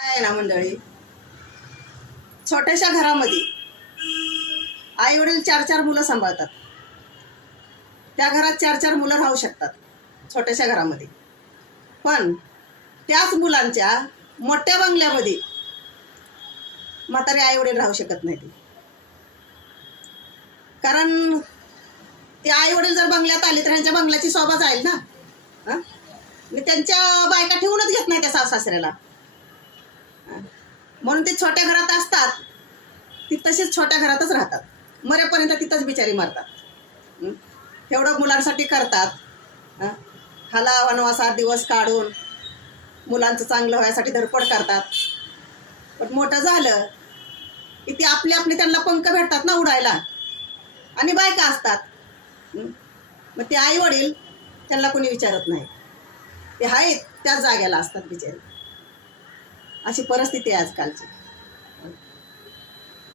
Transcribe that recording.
आहे ना मंडळी, छोट्याशा घरामध्ये आई वडील 4-4 मुलं सांभाळतात. त्या घरात 4-4 मुलं राहू शकतात छोट्याशा घरामध्ये. पण त्याच मुलांच्या मोठ्या बंगल्यामध्ये म्हातारे आई वडील राहू शकत नाही. कारण ते आई वडील जर बंगल्यात आले तर त्यांच्या बंगल्याची शोभा जाईल ना. मी त्यांच्या बायका ठेवूनच घेत नाही त्या सासऱ्याला. म्हणून ते छोट्या घरात असतात, ती तशीच छोट्या घरातच राहतात. मरेपर्यंत तिथंच बिचारी मरतात. एवढं मुलांसाठी करतात. हाला वनवासात दिवस काढून मुलांचं चांगलं व्हायसाठी धडपड करतात. पण मोठं झालं की ती आपले आपले त्यांना पंख भेटतात ना उडायला, आणि बायका असतात. मग ते आई वडील त्यांना कोणी विचारत नाही. ते आहेत त्याच जाग्याला असतात बिचारी. अशी परिस्थिती आहे आजकालची.